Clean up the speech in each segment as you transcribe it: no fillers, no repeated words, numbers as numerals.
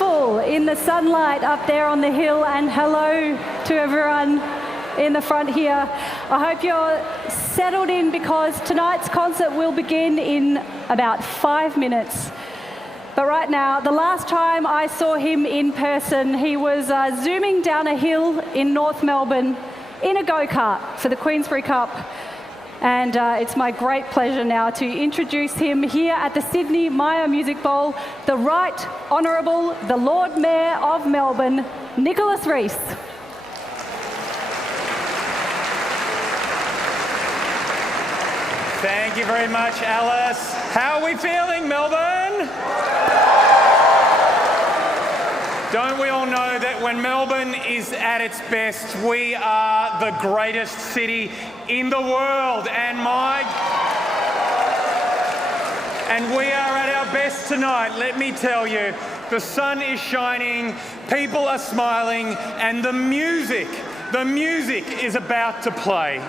beautiful in the sunlight up there on the hill, and hello to everyone in the front here. I hope you're settled in because tonight's concert will begin in about 5 minutes. But right now, the last time I saw him in person, he was zooming down a hill in North Melbourne in a go-kart for the Queensbury Cup. And it's my great pleasure now to introduce him here at the Sidney Myer Music Bowl, the Right Honourable, the Lord Mayor of Melbourne, Nicholas Rees. Thank you very much, Alice. How are we feeling, Melbourne? Don't we all know that when Melbourne is at its best, we are the greatest city in the world, and we are at our best tonight, let me tell you. The sun is shining, people are smiling, and the music is about to play.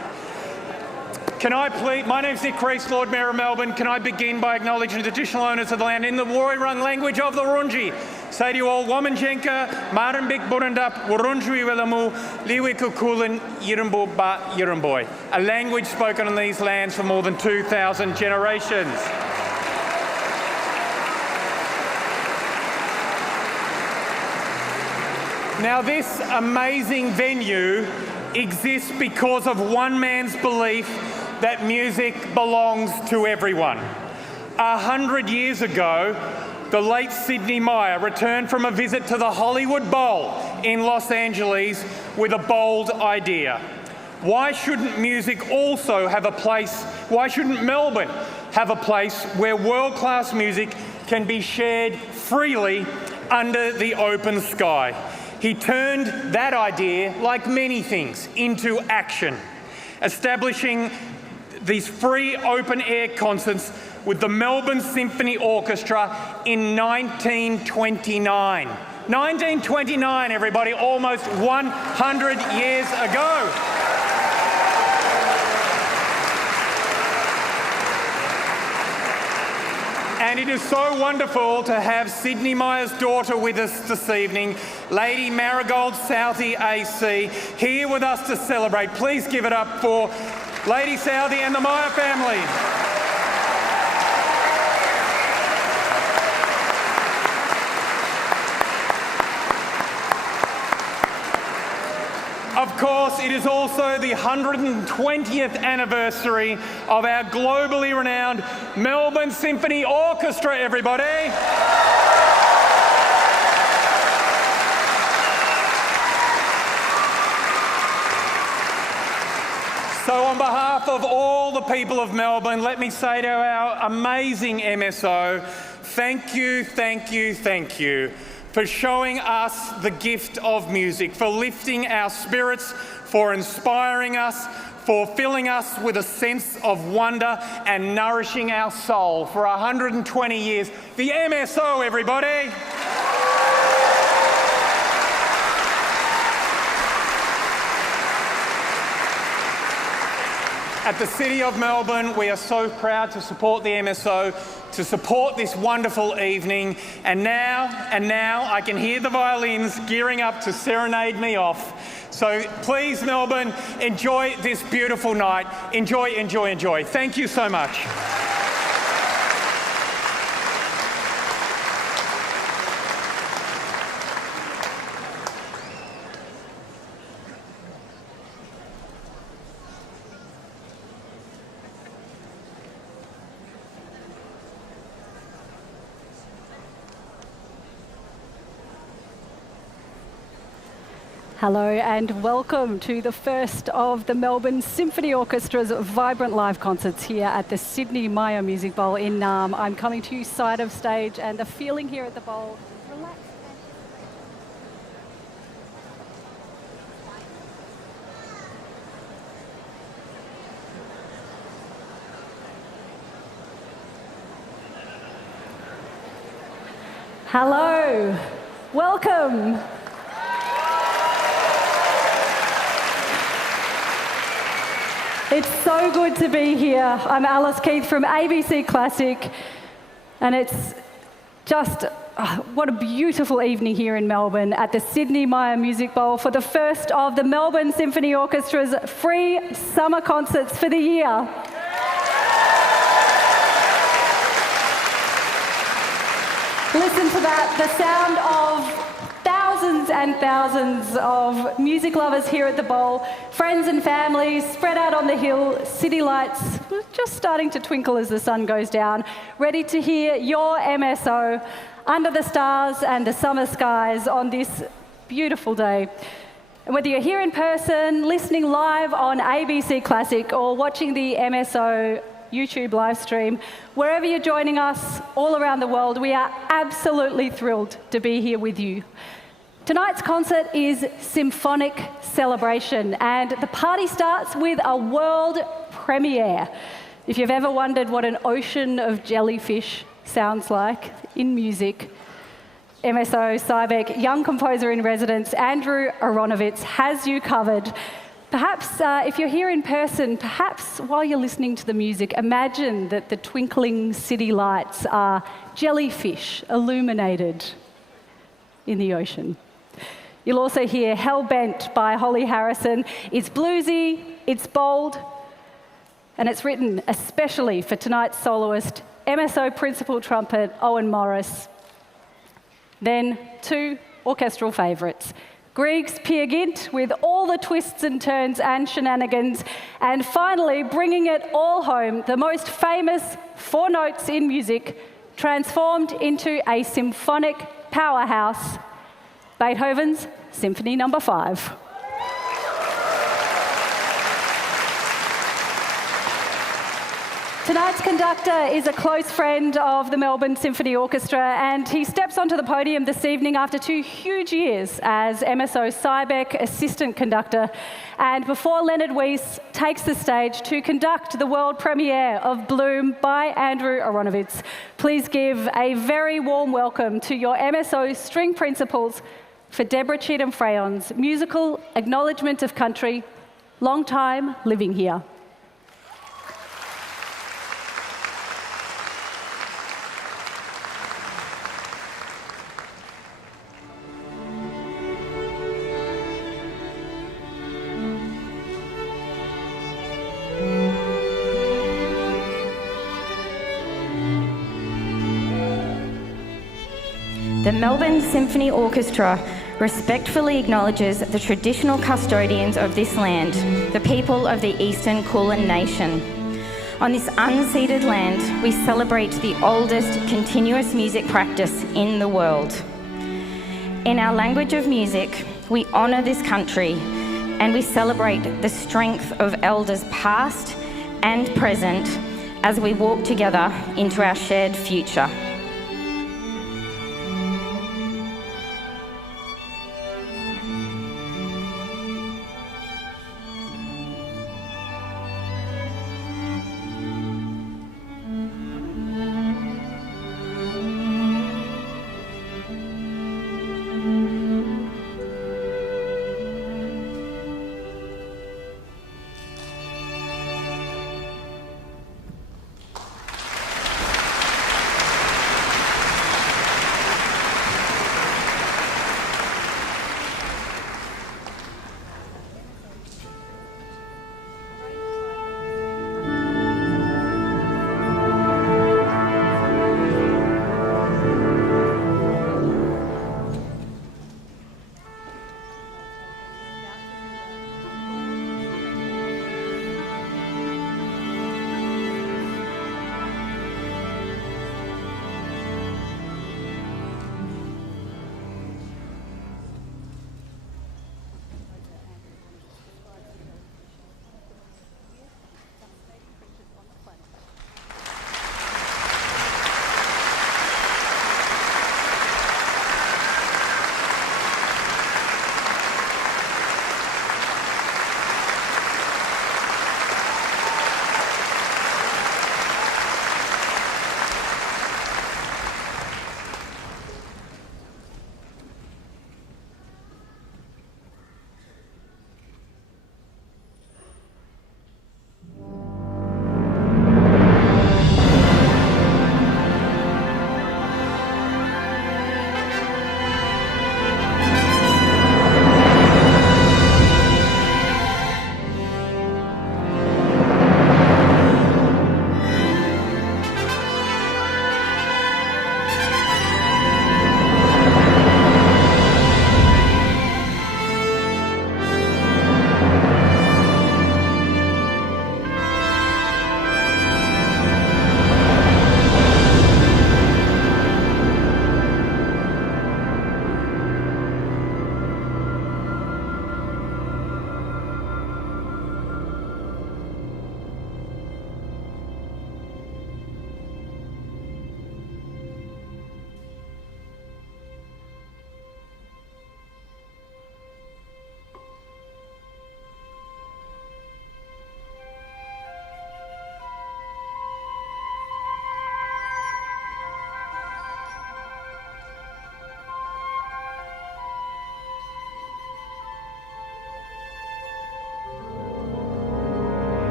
Can I please, my name's Nick Rees, Lord Mayor of Melbourne. Can I begin by acknowledging the traditional owners of the land in the Woiwurrung language of the Wurundjeri? Say to you all, Wominjenka, Maranbik Burundup, Wurundjeri Welamu, Liwikukulin, Yirumbu Ba Yirumboy, a language spoken on these lands for more than 2,000 generations. Now, this amazing venue exists because of one man's belief that music belongs to everyone. 100 years ago, the late Sidney Myer returned from a visit to the Hollywood Bowl in Los Angeles with a bold idea. Why shouldn't music also have a place, why shouldn't Melbourne have a place where world-class music can be shared freely under the open sky? He turned that idea, like many things, into action, establishing these free open-air concerts with the Melbourne Symphony Orchestra in 1929. 1929, everybody, almost 100 years ago. And it is so wonderful to have Sidney Myer's daughter with us this evening, Lady Marigold Southey AC, here with us to celebrate. Please give it up for Lady Southey and the Myer family. Of course, it is also the 120th anniversary of our globally renowned Melbourne Symphony Orchestra, everybody. So on behalf of all the people of Melbourne, let me say to our amazing MSO, thank you, thank you, thank you for showing us the gift of music, for lifting our spirits, for inspiring us, for filling us with a sense of wonder and nourishing our soul for 120 years. The MSO, everybody. At the City of Melbourne, we are so proud to support the MSO, to support this wonderful evening. And now I can hear the violins gearing up to serenade me off. So please, Melbourne, enjoy this beautiful night. Enjoy, enjoy, enjoy. Thank you so much. Hello and welcome to the first of the Melbourne Symphony Orchestra's vibrant live concerts here at the Sidney Myer Music Bowl in Naarm. I'm coming to you side of stage, and the feeling here at the bowl, relax. Hello, welcome. It's so good to be here. I'm Alice Keith from ABC Classic, and it's just what a beautiful evening here in Melbourne at the Sidney Myer Music Bowl for the first of the Melbourne Symphony Orchestra's free summer concerts for the year. Listen to that, the sound of thousands and thousands of music lovers here at the Bowl, friends and families spread out on the hill, city lights just starting to twinkle as the sun goes down, ready to hear your MSO under the stars and the summer skies on this beautiful day. And whether you're here in person, listening live on ABC Classic, or watching the MSO YouTube live stream, wherever you're joining us all around the world, we are absolutely thrilled to be here with you. Tonight's concert is Symphonic Celebration, and the party starts with a world premiere. If you've ever wondered what an ocean of jellyfish sounds like in music, MSO Cybec Young Composer in Residence, Andrew Aronowicz, has you covered. Perhaps if you're here in person, perhaps while you're listening to the music, imagine that the twinkling city lights are jellyfish illuminated in the ocean. You'll also hear Hellbent by Holly Harrison. It's bluesy, it's bold, and it's written especially for tonight's soloist, MSO Principal Trumpet Owen Morris. Then two orchestral favourites. Grieg's Gynt with all the twists and turns and shenanigans, and finally bringing it all home, the most famous four notes in music transformed into a symphonic powerhouse, Beethoven's Symphony No. 5. Tonight's conductor is a close friend of the Melbourne Symphony Orchestra, and he steps onto the podium this evening after 2 huge years as MSO Cybec assistant conductor, and before Leonard Weiss takes the stage to conduct the world premiere of Bloom by Andrew Aronowicz, please give a very warm welcome to your MSO string principals for Deborah Cheatham-Freyon's musical acknowledgement of country, Long Time Living Here. The Melbourne Symphony Orchestra respectfully acknowledges the traditional custodians of this land, the people of the Eastern Kulin Nation. On this unceded land, we celebrate the oldest continuous music practice in the world. In our language of music, we honour this country and we celebrate the strength of elders past and present as we walk together into our shared future.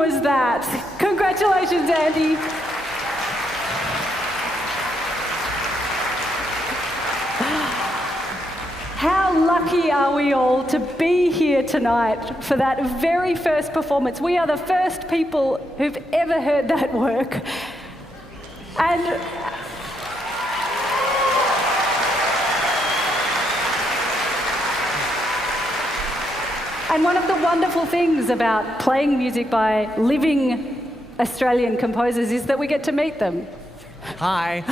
was that? Congratulations, Andy. How lucky are we all to be here tonight for that very first performance. We are the first people who've ever heard that work. And one of the wonderful things about playing music by living Australian composers is that we get to meet them. Hi.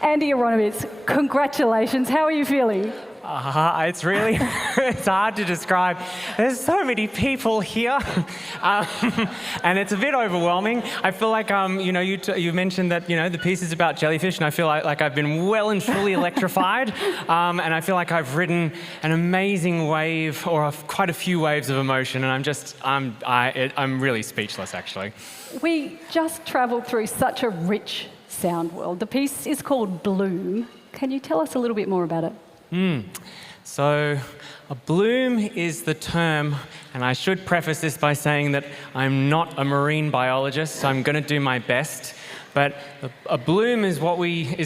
Andy Aronowicz, congratulations. How are you feeling? It's really, it's hard to describe. There's so many people here, and it's a bit overwhelming. I feel like, you mentioned that, the piece is about jellyfish, and I feel like I've been well and truly electrified, and I feel like I've ridden an amazing wave, or quite a few waves of emotion, and I'm really speechless, actually. We just travelled through such a rich sound world. The piece is called Bloom. Can you tell us a little bit more about it? So, a bloom is the term, and I should preface this by saying that I'm not a marine biologist, so I'm going to do my best. But a bloom is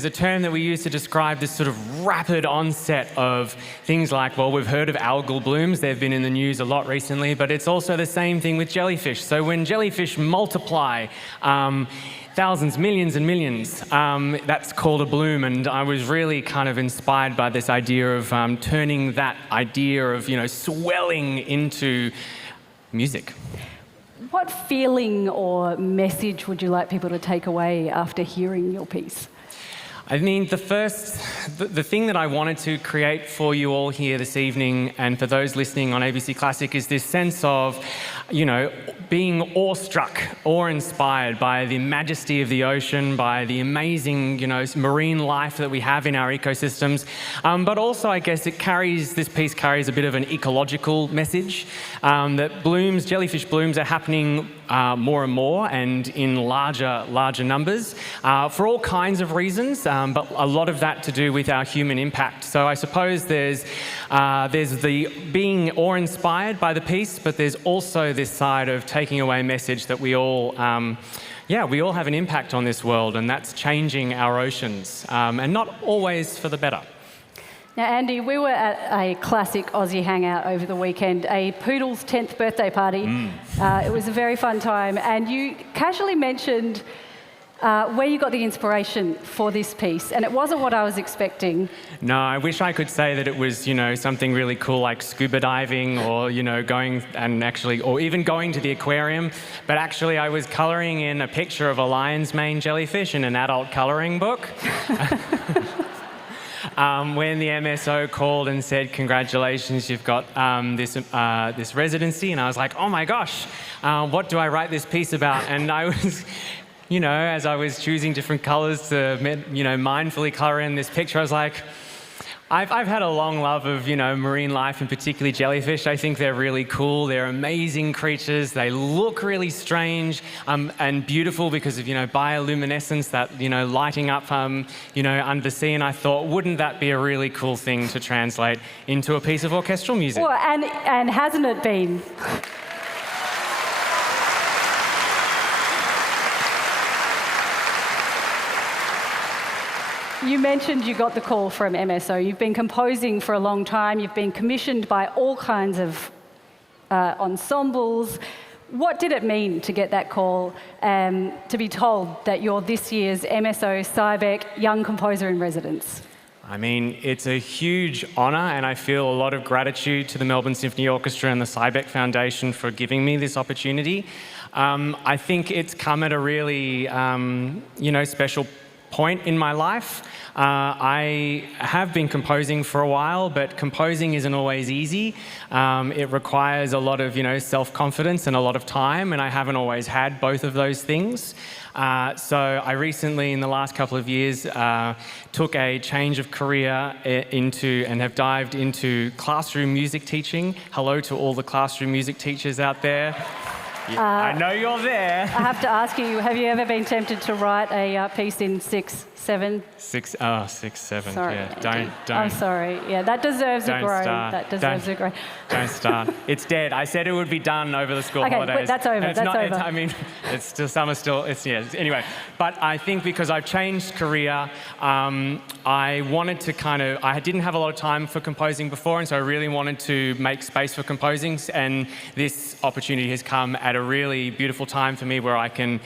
a term that we use to describe this sort of rapid onset of things like, well, we've heard of algal blooms. They've been in the news a lot recently, but it's also the same thing with jellyfish. So when jellyfish multiply, thousands, millions and millions, that's called a bloom, and I was really kind of inspired by this idea of turning that idea of, swelling into music. What feeling or message would you like people to take away after hearing your piece? I mean, the thing that I wanted to create for you all here this evening, and for those listening on ABC Classic, is this sense of, being awestruck, awe-inspired by the majesty of the ocean, by the amazing, marine life that we have in our ecosystems. But also, I guess, this piece carries a bit of an ecological message, that jellyfish blooms are happening more and more, and in larger numbers, for all kinds of reasons, but a lot of that to do with our human impact. So I suppose there's the being awe-inspired by the piece, but there's also this side of taking away a message that we all have an impact on this world, and that's changing our oceans, and not always for the better. Now, Andy, we were at a classic Aussie hangout over the weekend, a poodle's 10th birthday party. It was a very fun time, and you casually mentioned where you got the inspiration for this piece, and it wasn't what I was expecting. No, I wish I could say that it was, something really cool like scuba diving, or, going and actually, or even going to the aquarium. But actually, I was colouring in a picture of a lion's mane jellyfish in an adult colouring book. When the MSO called and said, "Congratulations, you've got this residency," and I was like, "Oh my gosh, what do I write this piece about?" And I was, as I was choosing different colours to, mindfully colour in this picture, I was like, I've had a long love of, marine life, and particularly jellyfish. I think they're really cool. They're amazing creatures. They look really strange and beautiful because of, bioluminescence, that, lighting up, under the sea. And I thought, wouldn't that be a really cool thing to translate into a piece of orchestral music? Well, and hasn't it been? You mentioned you got the call from MSO. You've been composing for a long time. You've been commissioned by all kinds of ensembles. What did it mean to get that call, to be told that you're this year's MSO Cybec Young Composer in Residence? I mean, it's a huge honour, and I feel a lot of gratitude to the Melbourne Symphony Orchestra and the Cybec Foundation for giving me this opportunity. I think it's come at a really, special point in my life. I have been composing for a while, but composing isn't always easy. It requires a lot of, self-confidence and a lot of time, and I haven't always had both of those things. So I recently, in the last couple of years, took a change of career and have dived into classroom music teaching. Hello to all the classroom music teachers out there. I know you're there. I have to ask you, have you ever been tempted to write a piece in 6/7? 6/7. Sorry. Yeah, don't. I'm sorry. Yeah, that deserves a Don't groan. start. That deserves a groan. Don't start. It's dead. I said it would be done over the school holidays. Okay, that's over. And it's That's not, over. I mean, it's still, summer still, anyway. But I think because I've changed career, I wanted to I didn't have a lot of time for composing before, and so I really wanted to make space for composing, and this opportunity has come at a really beautiful time for me where I can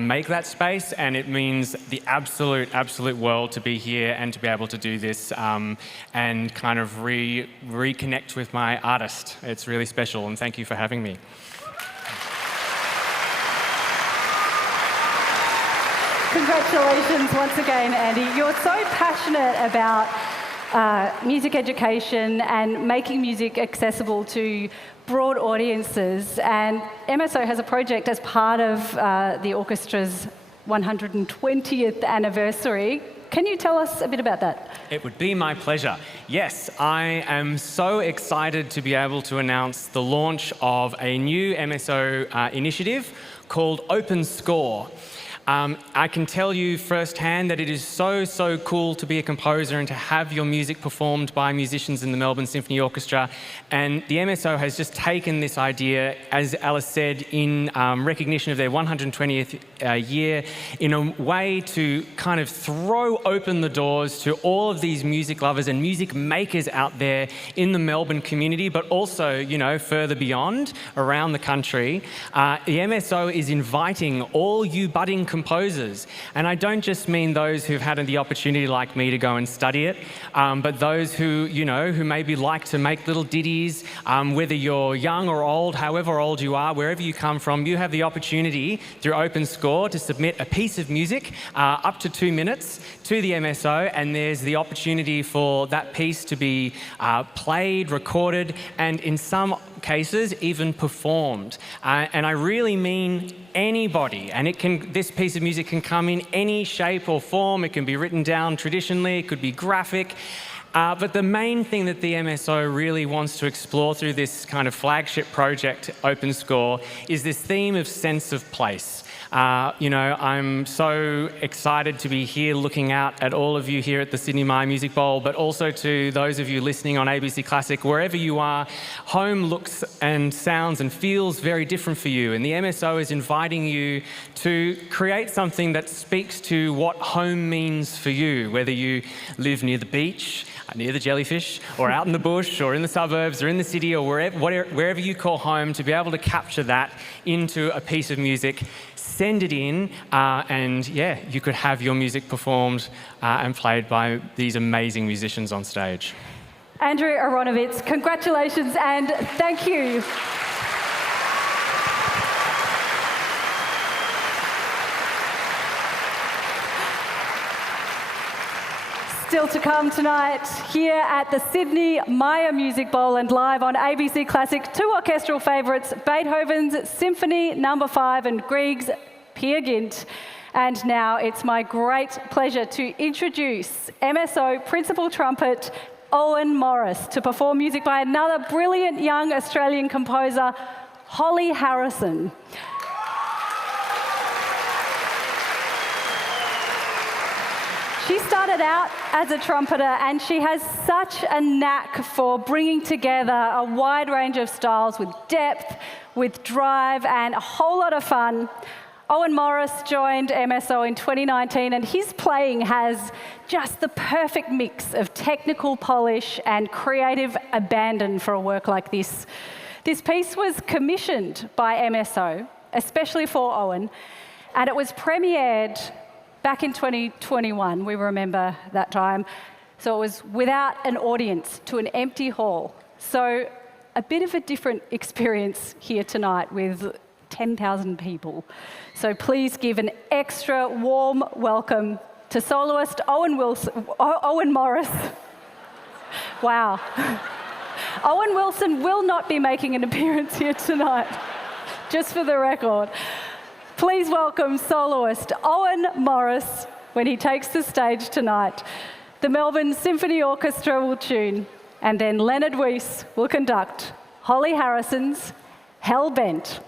make that space, and it means the absolute world to be here and to be able to do this and kind of reconnect with my artist. It's really special, and thank you for having me. Congratulations once again, Andy. You're so passionate about music education and making music accessible to broad audiences, and MSO has a project as part of the orchestra's 120th anniversary. Can you tell us a bit about that? It would be my pleasure. Yes, I am so excited to be able to announce the launch of a new MSO initiative called Open Score. I can tell you firsthand that it is so cool to be a composer and to have your music performed by musicians in the Melbourne Symphony Orchestra. And the MSO has just taken this idea, as Alice said, in recognition of their 120th year, in a way to kind of throw open the doors to all of these music lovers and music makers out there in the Melbourne community, but also, further beyond, around the country. The MSO is inviting all you budding composers, and I don't just mean those who've had the opportunity like me to go and study it, but those who maybe like to make little ditties, whether you're young or old, however old you are, wherever you come from, you have the opportunity through Open Score to submit a piece of music up to 2 minutes to the MSO, and there's the opportunity for that piece to be played, recorded, and in some cases even performed. And I really mean anybody, and this piece of music can come in any shape or form. It can be written down traditionally, it could be graphic, but the main thing that the MSO really wants to explore through this kind of flagship project, Open Score, is this theme of sense of place. I'm so excited to be here looking out at all of you here at the Sidney Myer Music Bowl, but also to those of you listening on ABC Classic, wherever you are. Home looks and sounds and feels very different for you, and the MSO is inviting you to create something that speaks to what home means for you, whether you live near the beach, near the jellyfish, or out in the bush, or in the suburbs, or in the city, or wherever you call home, to be able to capture that into a piece of music, send it in, and you could have your music performed and played by these amazing musicians on stage. Andrew Aronowicz, congratulations and thank you. Still to come tonight here at the Sidney Myer Music Bowl and live on ABC Classic, two orchestral favourites, Beethoven's Symphony No. 5 and Grieg's Gynt. And now it's my great pleasure to introduce MSO Principal Trumpet Owen Morris to perform music by another brilliant young Australian composer, Holly Harrison. She started out as a trumpeter, and she has such a knack for bringing together a wide range of styles with depth, with drive, and a whole lot of fun. Owen Morris joined MSO in 2019, and his playing has just the perfect mix of technical polish and creative abandon for a work like this. This piece was commissioned by MSO, especially for Owen, and it was premiered back in 2021, we remember that time. So it was without an audience, to an empty hall. So a bit of a different experience here tonight with 10,000 people. So please give an extra warm welcome to soloist Owen Morris. Wow. Owen Wilson will not be making an appearance here tonight, just for the record. Please welcome soloist Owen Morris when he takes the stage tonight. The Melbourne Symphony Orchestra will tune, and then Leonard Weiss will conduct Holly Harrison's Hellbent.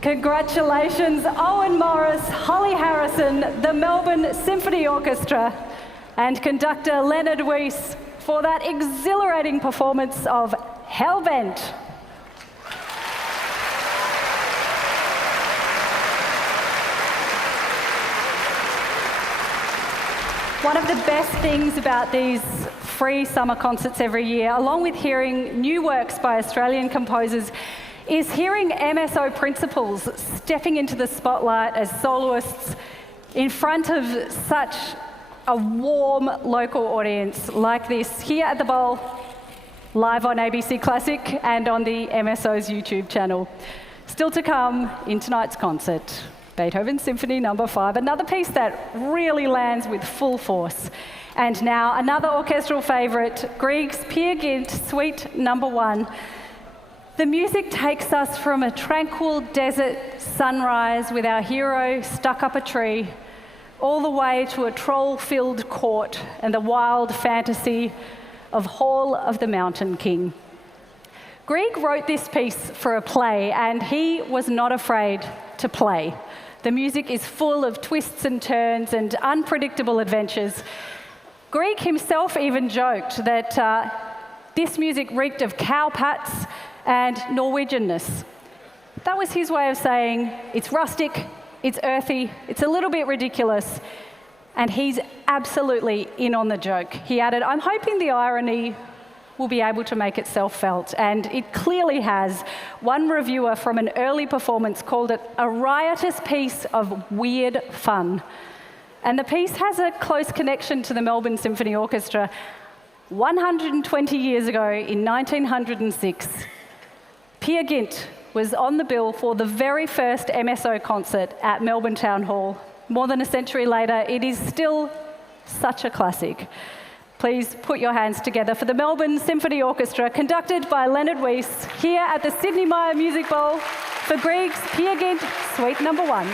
Congratulations, Owen Morris, Holly Harrison, the Melbourne Symphony Orchestra, and conductor Leonard Weiss for that exhilarating performance of Hellbent. One of the best things about these free summer concerts every year, along with hearing new works by Australian composers, is hearing MSO principals stepping into the spotlight as soloists in front of such a warm local audience like this here at the Bowl, live on ABC Classic and on the MSO's YouTube channel. Still to come in tonight's concert, Beethoven Symphony No. 5, another piece that really lands with full force. And now another orchestral favourite, Grieg's Peer Gynt Suite No. 1. The music takes us from a tranquil desert sunrise with our hero stuck up a tree, all the way to a troll-filled court and the wild fantasy of Hall of the Mountain King. Grieg wrote this piece for a play, and he was not afraid to play. The music is full of twists and turns and unpredictable adventures. Grieg himself even joked that this music reeked of cowpats and Norwegianness. That was his way of saying it's rustic, it's earthy, it's a little bit ridiculous, and he's absolutely in on the joke. He added, "I'm hoping the irony will be able to make itself felt," and it clearly has. One reviewer from an early performance called it a riotous piece of weird fun. And the piece has a close connection to the Melbourne Symphony Orchestra. 120 years ago, in 1906, Peer Gynt was on the bill for the very first MSO concert at Melbourne Town Hall. More than a century later, it is still such a classic. Please put your hands together for the Melbourne Symphony Orchestra, conducted by Leonard Weiss, here at the Sidney Myer Music Bowl for Grieg's Peer Gynt Suite No. 1.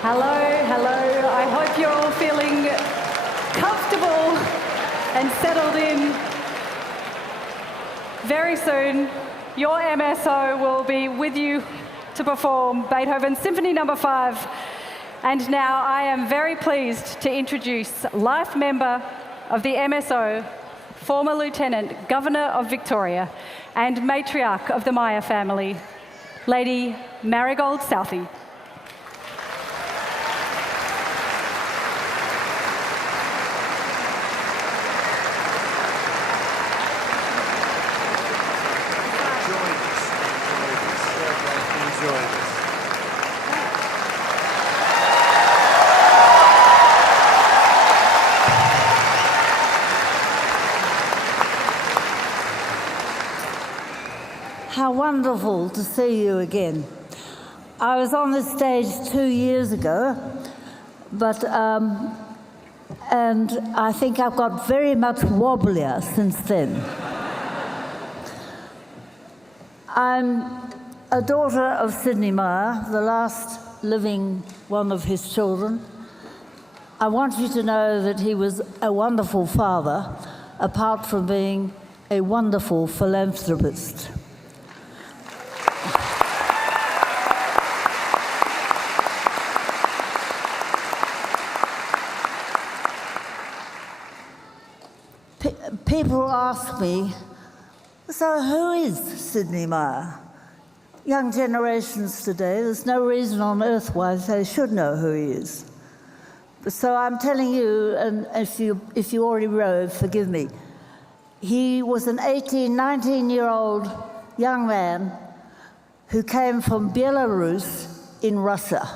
Hello, hello. I hope you're all feeling comfortable and settled in. Very soon, your MSO will be with you to perform Beethoven's Symphony No. 5. And now I am very pleased to introduce life member of the MSO, former Lieutenant Governor of Victoria and matriarch of the Myer family, Lady Marigold Southey. How wonderful to see you again. I was on the stage 2 years ago, but and I think I've got very much wobblier since then. I'm a daughter of Sidney Myer, the last living one of his children. I want you to know that he was a wonderful father, apart from being a wonderful philanthropist. People ask me, so who is Sidney Myer? Young generations today, there's no reason on earth why they should know who he is. So I'm telling you, and if you already wrote, forgive me. He was an 19-year-old young man who came from Belarus in Russia.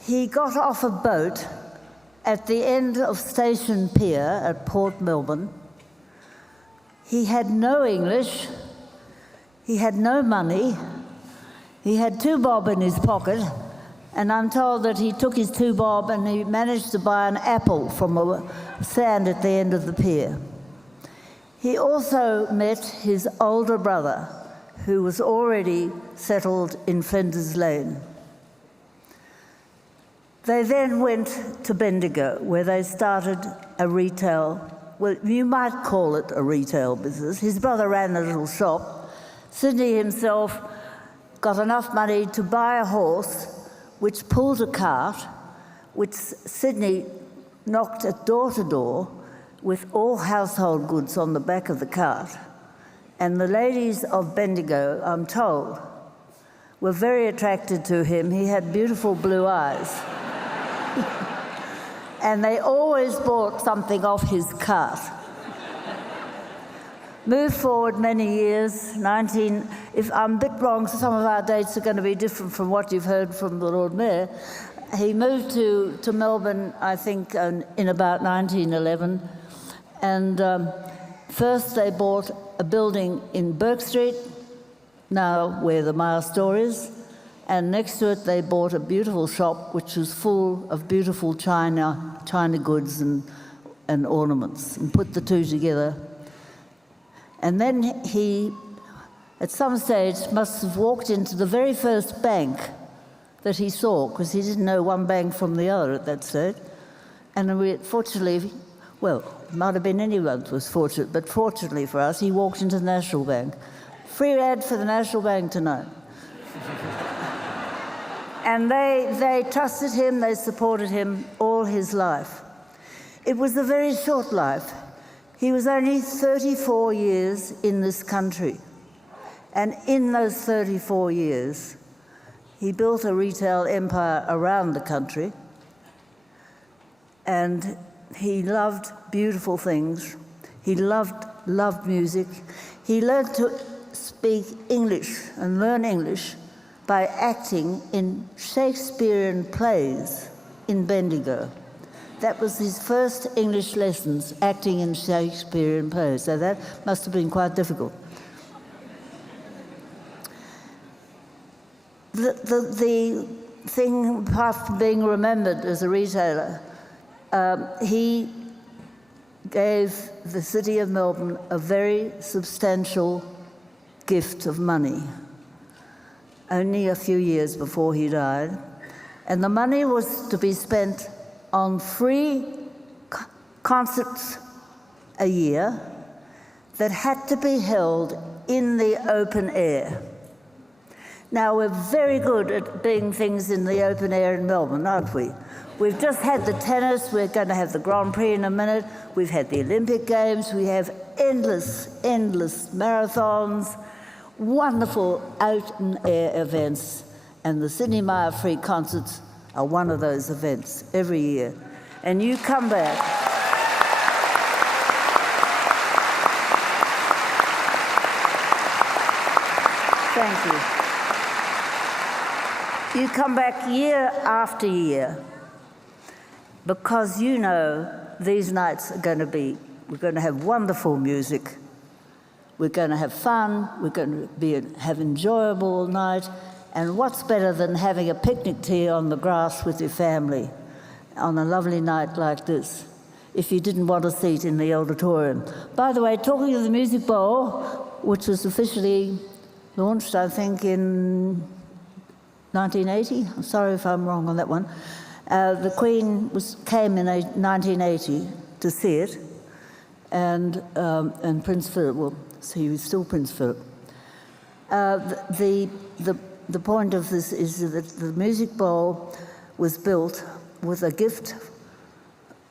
He got off a boat at the end of Station Pier at Port Melbourne. He had no English, he had no money, he had 2 bob in his pocket, and I'm told that he took his 2 bob and he managed to buy an apple from a stand at the end of the pier. He also met his older brother, who was already settled in Flinders Lane. They then went to Bendigo, where they started a retail, well, you might call it a retail business. His brother ran a little shop. Sidney himself got enough money to buy a horse, which pulled a cart, which Sidney knocked at door to door with all household goods on the back of the cart. And the ladies of Bendigo, I'm told, were very attracted to him. He had beautiful blue eyes. And they always bought something off his cart. Move forward many years, if I'm a bit wrong, some of our dates are going to be different from what you've heard from the Lord Mayor. He moved to Melbourne, I think, in about 1911. And first they bought a building in Bourke Street, now where the Myer store is. And next to it, they bought a beautiful shop which was full of beautiful china goods and ornaments, and put the two together. And then he, at some stage, must have walked into the very first bank that he saw, because he didn't know one bank from the other at that stage. And fortunately, well, it might have been anyone who was fortunate, but fortunately for us, he walked into the National Bank. Free ad for the National Bank tonight. And they trusted him, they supported him all his life. It was a very short life. He was only 34 years in this country. And in those 34 years, he built a retail empire around the country. And he loved beautiful things. He loved music. He learned to speak English and learn English by acting in Shakespearean plays in Bendigo. That was his first English lessons, acting in Shakespearean plays, so that must have been quite difficult. The thing, apart from being remembered as a retailer, he gave the city of Melbourne a very substantial gift of money. Only a few years before he died, And the money was to be spent on 3 concerts a year that had to be held in the open air. Now, we're very good at being things in the open air in Melbourne, aren't we? We've just had the tennis, we're going to have the Grand Prix in a minute, we've had the Olympic Games, we have endless marathons, wonderful out-and-air events, and the Sidney Myer Free Concerts are one of those events every year. And you come back. Thank you. You come back year after year because you know these nights are going to be, we're going to have wonderful music, we're going to have fun, we're going to have enjoyable all night, and what's better than having a picnic tea on the grass with your family on a lovely night like this, if you didn't want a seat in the auditorium. By the way, talking of the Music Bowl, which was officially launched, I think, in 1980. I'm sorry if I'm wrong on that one. The Queen came in 1980 to see it, and Prince Philip. Well, so he was still Prince Philip. The point of this is that the Music Bowl was built with a gift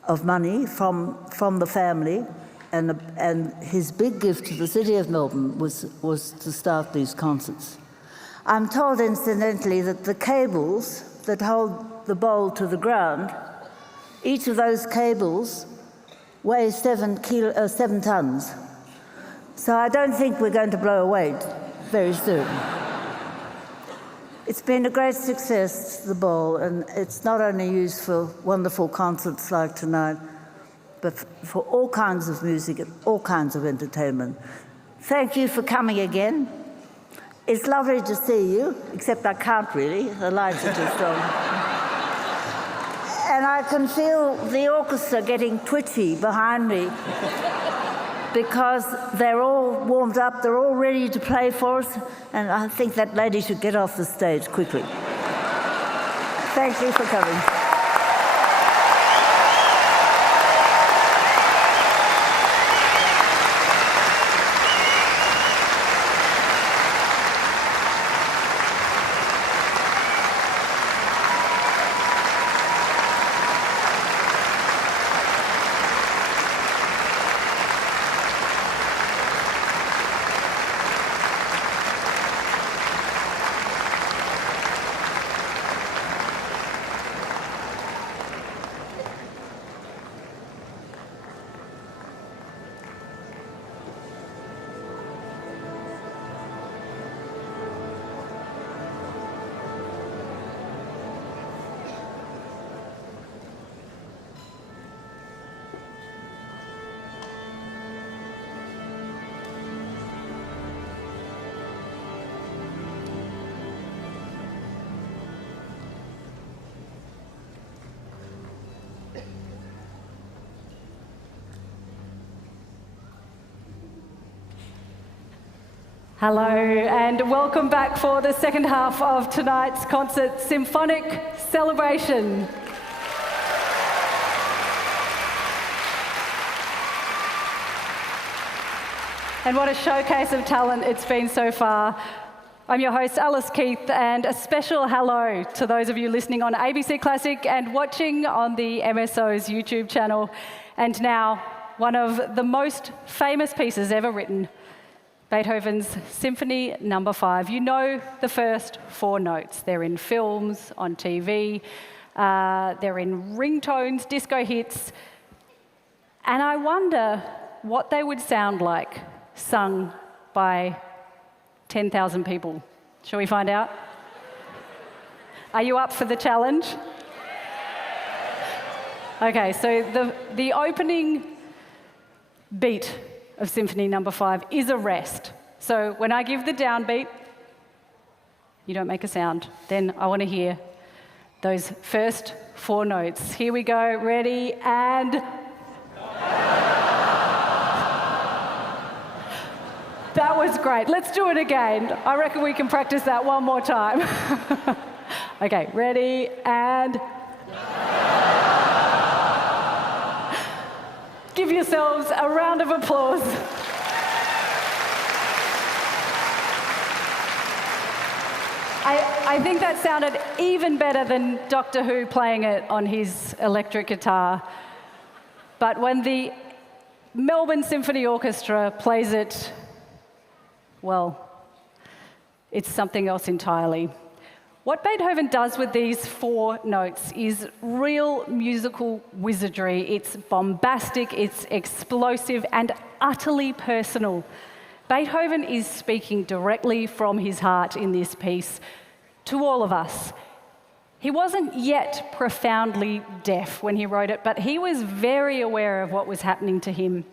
of money from the family. And his big gift to the city of Melbourne was to start these concerts. I'm told, incidentally, that the cables that hold the bowl to the ground, each of those cables weighs 7 tons. So I don't think we're going to blow away very soon. It's been a great success, the bowl, and it's not only used for wonderful concerts like tonight, but for all kinds of music and all kinds of entertainment. Thank you for coming again. It's lovely to see you, except I can't really, the lights are too strong. And I can feel the orchestra getting twitchy behind me because they're all warmed up, they're all ready to play for us, and I think that lady should get off the stage quickly. Thank you for coming. Hello and welcome back for the second half of tonight's concert, Symphonic Celebration. And what a showcase of talent it's been so far. I'm your host, Alice Keith, and a special hello to those of you listening on ABC Classic and watching on the MSO's YouTube channel. And now, one of the most famous pieces ever written, Beethoven's Symphony No. 5. You know the first 4 notes. They're in films, on TV, they're in ringtones, disco hits. And I wonder what they would sound like sung by 10,000 people. Shall we find out? Are you up for the challenge? Okay, so the opening beat of Symphony No. 5 is a rest. So when I give the downbeat, you don't make a sound. Then I want to hear those first 4 notes. Here we go, ready, and... That was great. Let's do it again. I reckon we can practice that one more time. Okay, ready, and... Give yourselves a round of applause. I think that sounded even better than Doctor Who playing it on his electric guitar. But when the Melbourne Symphony Orchestra plays it, well, it's something else entirely. What Beethoven does with these 4 notes is real musical wizardry. It's bombastic, it's explosive, and utterly personal. Beethoven is speaking directly from his heart in this piece to all of us. He wasn't yet profoundly deaf when he wrote it, but he was very aware of what was happening to him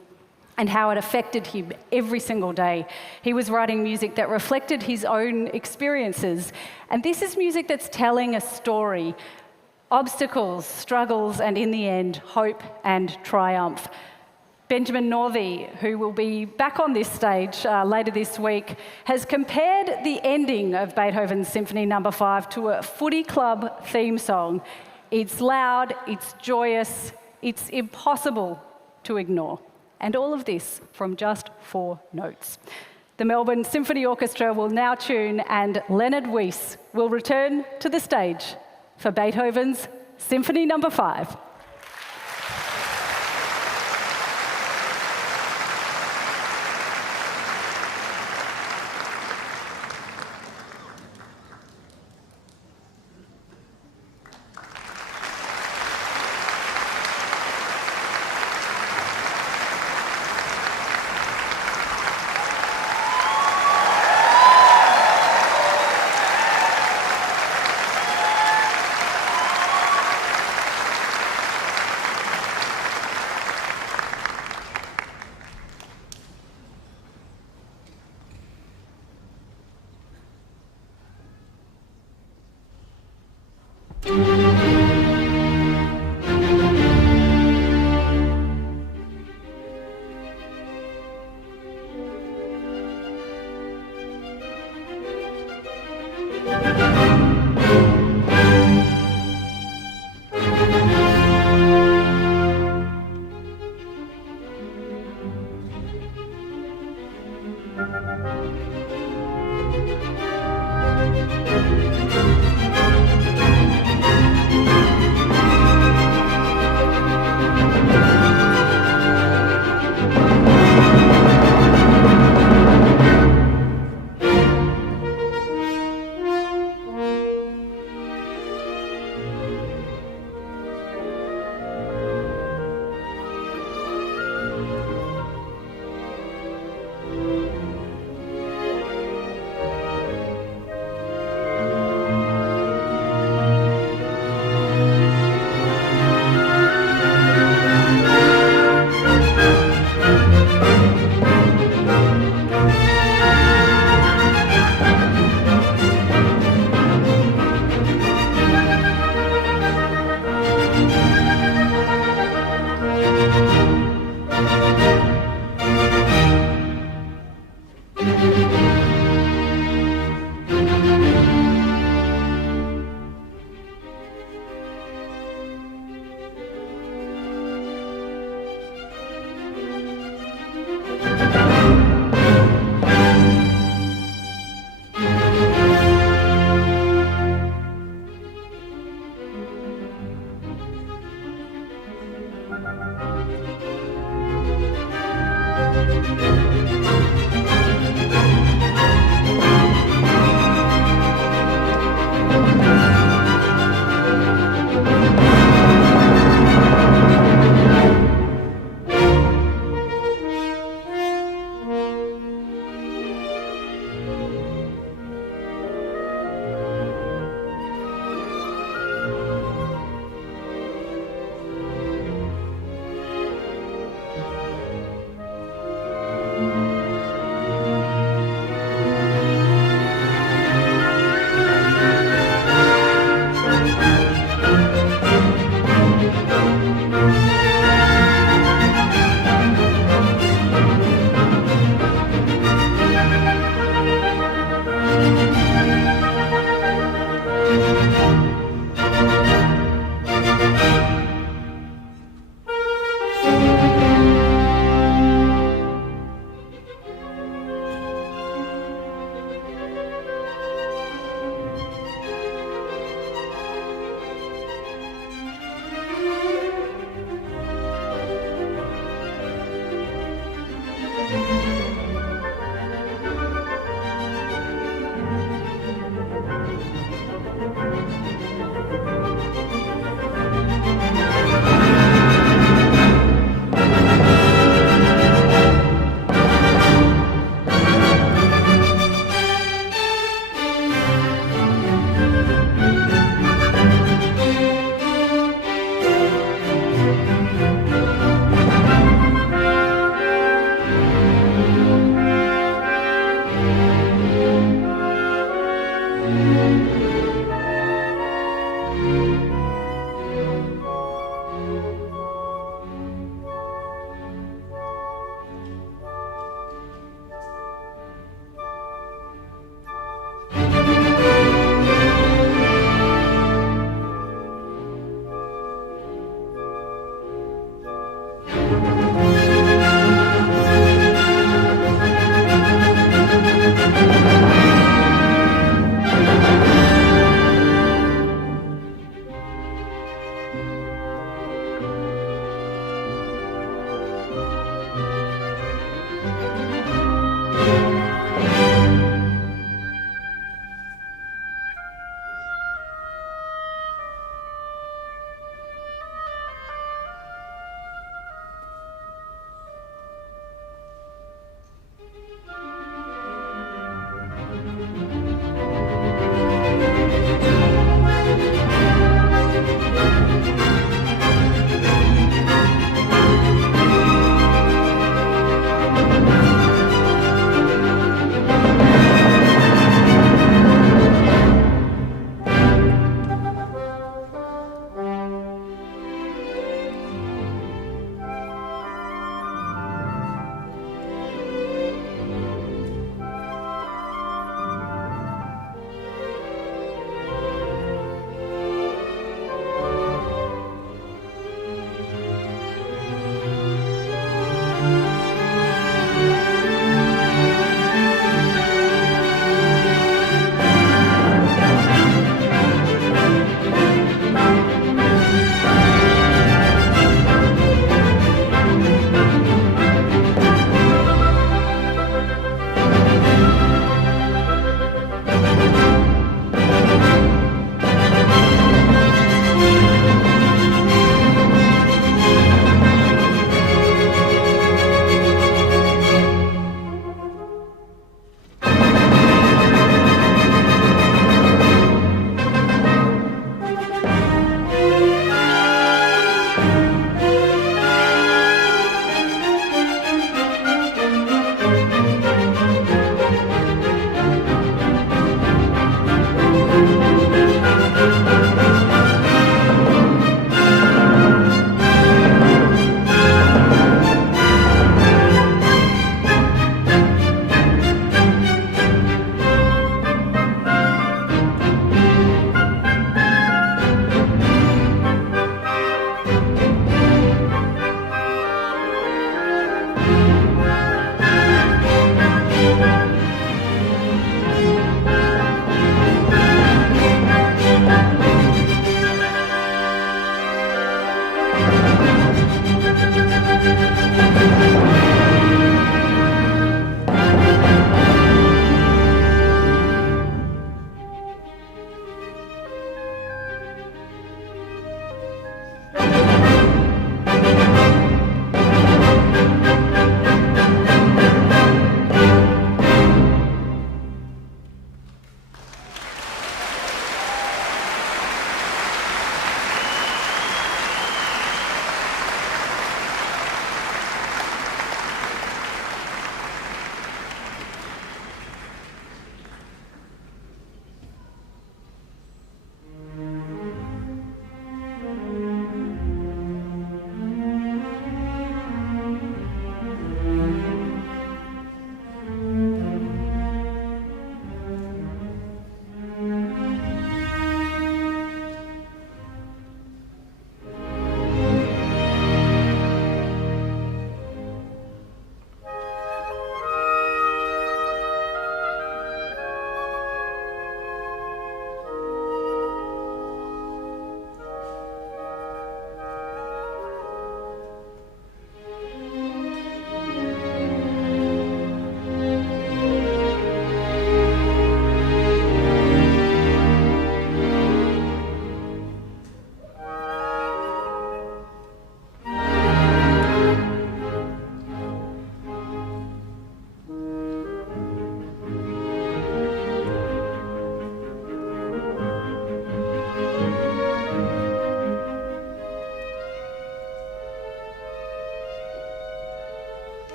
and how it affected him every single day. He was writing music that reflected his own experiences. And this is music that's telling a story: obstacles, struggles, and in the end, hope and triumph. Benjamin Northey, who will be back on this stage later this week, has compared the ending of Beethoven's Symphony No. 5 to a footy club theme song. It's loud, it's joyous, it's impossible to ignore. And all of this from just 4 notes. The Melbourne Symphony Orchestra will now tune, and Leonard Weiss will return to the stage for Beethoven's Symphony No. 5.